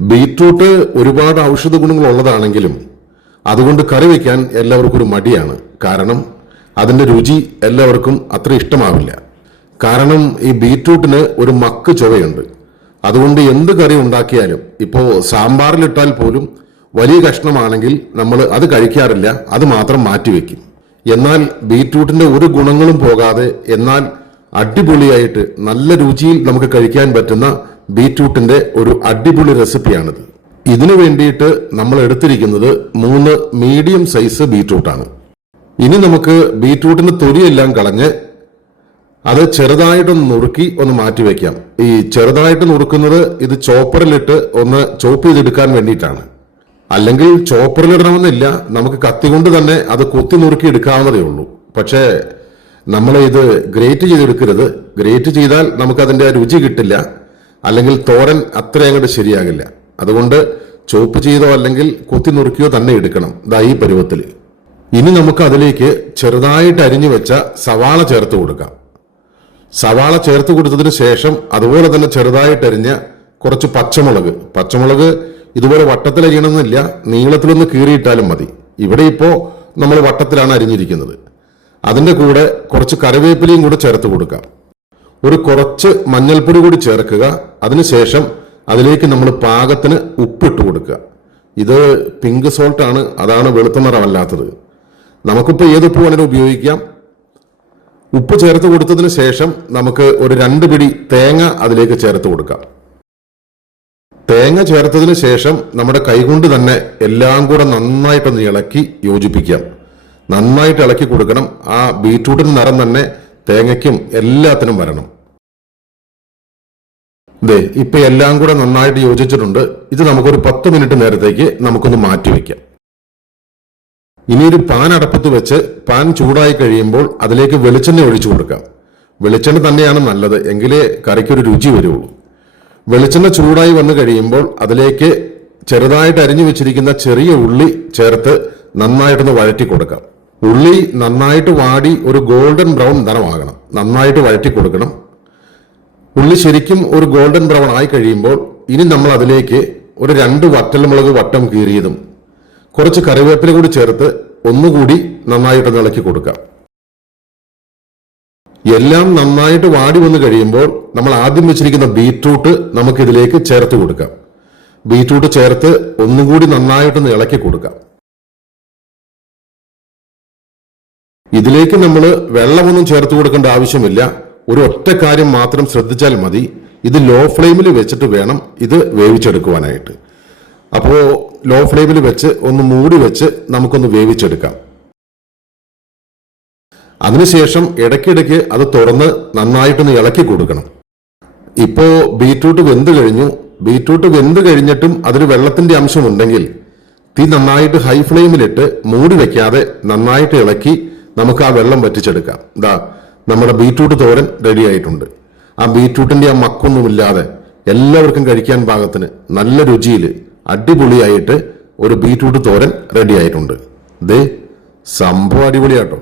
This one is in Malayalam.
ബീറ്റ്റൂട്ട് ഒരുപാട് ഔഷധ ഗുണങ്ങൾ ഉള്ളതാണെങ്കിലും അതുകൊണ്ട് കറി വയ്ക്കാൻ എല്ലാവർക്കും ഒരു മടിയാണ്. കാരണം അതിന്റെ രുചി എല്ലാവർക്കും അത്ര ഇഷ്ടമാവില്ല. കാരണം ഈ ബീറ്റ്റൂട്ടിന് ഒരു മക്ക് ചുവയുണ്ട്. അതുകൊണ്ട് എന്ത് കറി ഉണ്ടാക്കിയാലും ഇപ്പോൾ സാമ്പാറിലിട്ടാൽ പോലും വലിയ കഷ്ണമാണെങ്കിൽ നമ്മൾ അത് കഴിക്കാറില്ല അത് മാത്രം മാറ്റിവെക്കും എന്നാൽ ബീറ്റ്റൂട്ടിന്റെ ഒരു ഗുണങ്ങളും പോകാതെ എന്നാൽ അടിപൊളിയായിട്ട് നല്ല രുചിയിൽ നമുക്ക് കഴിക്കാൻ പറ്റുന്ന ബീറ്റ്റൂട്ടിന്റെ ഒരു അടിപൊളി റെസിപ്പിയാണിത്. ഇതിനു വേണ്ടിയിട്ട് നമ്മൾ എടുത്തിരിക്കുന്നത് മൂന്ന് മീഡിയം സൈസ് ബീറ്റ്റൂട്ടാണ്. ഇനി നമുക്ക് ബീറ്റ്റൂട്ടിന്റെ തൊലിയെല്ലാം കളഞ്ഞ് അത് ചെറുതായിട്ടൊന്ന് നുറുക്കി ഒന്ന് മാറ്റി വെക്കാം. ഈ ചെറുതായിട്ട് നുറുക്കുന്നത് ഇത് ചോപ്പറിലിട്ട് ഒന്ന് ചോപ്പ് ചെയ്തെടുക്കാൻ വേണ്ടിയിട്ടാണ്. അല്ലെങ്കിൽ ചോപ്പറിലിടണമെന്നില്ല നമുക്ക് കത്തി കൊണ്ട് തന്നെ അത് കുത്തി നുറുക്കി എടുക്കാവുന്നതേ ഉള്ളൂ. പക്ഷേ നമ്മൾ ഇത് ഗ്രേറ്റ് ചെയ്തെടുക്കരുത്. ഗ്രേറ്റ് ചെയ്താൽ നമുക്കതിന്റെ രുചി കിട്ടില്ല. അല്ലെങ്കിൽ തോരൻ അത്ര അങ്ങോട്ട് ശരിയാകില്ല. അതുകൊണ്ട് ചോപ്പ് ചെയ്തോ അല്ലെങ്കിൽ കുത്തി നുറുക്കിയോ തന്നെ എടുക്കണം. ദാ ഈ പരുവത്തിൽ. ഇനി നമുക്ക് അതിലേക്ക് ചെറുതായിട്ട് അരിഞ്ഞു വെച്ച സവാള ചേർത്ത് കൊടുക്കാം. സവാള ചേർത്ത് കൊടുത്തതിന് ശേഷം അതുപോലെ തന്നെ ചെറുതായിട്ട് അരിഞ്ഞ കുറച്ച് പച്ചമുളക്. പച്ചമുളക് ഇതുപോലെ വട്ടത്തിൽ അരിയണമെന്നില്ല. നീളത്തിലൊന്ന് കീറിയിട്ടാലും മതി. ഇവിടെ ഇപ്പോൾ നമ്മൾ വട്ടത്തിലാണ് അരിഞ്ഞിരിക്കുന്നത്. അതിന്റെ കൂടെ കുറച്ച് കറിവേപ്പിലയും കൂടെ ചേർത്ത് കൊടുക്കാം. ഒരു കുറച്ച് മഞ്ഞൾപ്പൊടി കൂടി ചേർക്കുക. അതിനുശേഷം അതിലേക്ക് നമ്മൾ പാകത്തിന് ഉപ്പിട്ട് കൊടുക്കുക. ഇത് പിങ്ക് സോൾട്ട് ആണ്. അതാണ് വെളുത്ത നിറമല്ലാത്തത്. നമുക്കിപ്പോൾ ഏത് ഉപ്പ് വേണേലും ഉപയോഗിക്കാം. ഉപ്പ് ചേർത്ത് കൊടുത്തതിന് ശേഷം നമുക്ക് ഒരു രണ്ട് പിടി തേങ്ങ അതിലേക്ക് ചേർത്ത് കൊടുക്കാം. തേങ്ങ ചേർത്തതിന് ശേഷം നമ്മുടെ കൈകൊണ്ട് തന്നെ എല്ലാം കൂടെ നന്നായിട്ടൊന്ന് ഇളക്കി യോജിപ്പിക്കാം. നന്നായിട്ട് ഇളക്കി കൊടുക്കണം. ആ ബീറ്റ്റൂട്ടിന് നിറം തന്നെ തേങ്ങയ്ക്കും എല്ലാത്തിനും വരണം. ദേ ഇപ്പൊ എല്ലാം കൂടെ നന്നായിട്ട് യോജിച്ചിട്ടുണ്ട്. ഇത് നമുക്കൊരു പത്ത് മിനിറ്റ് നേരത്തേക്ക് നമുക്കൊന്ന് മാറ്റി വെക്കാം. ഇനി ഒരു പാൻ അടപ്പത്ത് വെച്ച് പാൻ ചൂടായി കഴിയുമ്പോൾ അതിലേക്ക് വെളിച്ചെണ്ണ ഒഴിച്ചു കൊടുക്കാം. വെളിച്ചെണ്ണ തന്നെയാണ് നല്ലത് എങ്കിലേ കറിക്കൊരു രുചി വരുള്ളൂ. വെളിച്ചെണ്ണ ചൂടായി വന്നു കഴിയുമ്പോൾ അതിലേക്ക് ചെറുതായിട്ട് അരിഞ്ഞു വെച്ചിരിക്കുന്ന ചെറിയ ഉള്ളി ചേർത്ത് നന്നായിട്ടൊന്ന് വഴറ്റി കൊടുക്കാം. ഉള്ളി നന്നായിട്ട് വാടി ഒരു ഗോൾഡൻ ബ്രൗൺ നിറമാകണം. നന്നായിട്ട് വഴറ്റി കൊടുക്കണം. ഉള്ളി ശരിക്കും ഒരു ഗോൾഡൻ ബ്രൗൺ ആയി കഴിയുമ്പോൾ ഇനി നമ്മൾ അതിലേക്ക് ഒരു രണ്ട് വറ്റൽമുളക് വട്ടം കീറിയതും കുറച്ച് കറിവേപ്പില കൂടി ചേർത്ത് ഒന്നുകൂടി നന്നായിട്ട് ഇളക്കി കൊടുക്കാം. എല്ലാം നന്നായിട്ട് വാടി വന്നു കഴിയുമ്പോൾ നമ്മൾ ആദ്യം വെച്ചിരിക്കുന്ന ബീറ്റ്റൂട്ട് നമുക്ക് ഇതിലേക്ക് ചേർത്ത് കൊടുക്കാം. ബീറ്റ്റൂട്ട് ചേർത്ത് ഒന്നും കൂടി നന്നായിട്ട് ഇളക്കി കൊടുക്കാം. ഇതിലേക്ക് നമ്മൾ വെള്ളമൊന്നും ചേർത്ത് കൊടുക്കേണ്ട ആവശ്യമില്ല. ഒരു ഒറ്റ കാര്യം മാത്രം ശ്രദ്ധിച്ചാൽ മതി. ഇത് ലോ ഫ്ലെയിമിൽ വെച്ചിട്ട് വേണം ഇത് വേവിച്ചെടുക്കുവാനായിട്ട്. അപ്പോൾ ലോ ഫ്ലെയിമിൽ വെച്ച് ഒന്ന് മൂടി വെച്ച് നമുക്കൊന്ന് വേവിച്ചെടുക്കാം. അതിനുശേഷം ഇടയ്ക്കിടയ്ക്ക് അത് തുറന്ന് നന്നായിട്ടൊന്ന് ഇളക്കി കൊടുക്കണം. ഇപ്പോൾ ബീറ്റ്റൂട്ട് വെന്ത് കഴിഞ്ഞു. ബീറ്റ്റൂട്ട് വെന്ത് കഴിഞ്ഞിട്ടും അതിൽ വെള്ളത്തിന്റെ അംശമുണ്ടെങ്കിൽ തീ നന്നായിട്ട് ഹൈ ഫ്ലെയിമിലിട്ട് മൂടി വയ്ക്കാതെ നന്നായിട്ട് ഇളക്കി നമുക്ക് ആ വെള്ളം വറ്റിച്ചെടുക്കാം. ദാ നമ്മുടെ ബീറ്റ്റൂട്ട് തോരൻ റെഡി ആയിട്ടുണ്ട്. ആ ബീറ്റ്റൂട്ടിന്റെ ആ മക്കൊന്നുമില്ലാതെ എല്ലാവർക്കും കഴിക്കാൻ പാകത്തിന് നല്ല രുചിയിൽ അടിപൊളിയായിട്ട് ഒരു ബീറ്റ്റൂട്ട് തോരൻ റെഡി ആയിട്ടുണ്ട്. ദേ സംഭവം അടിപൊളിയാട്ടോ.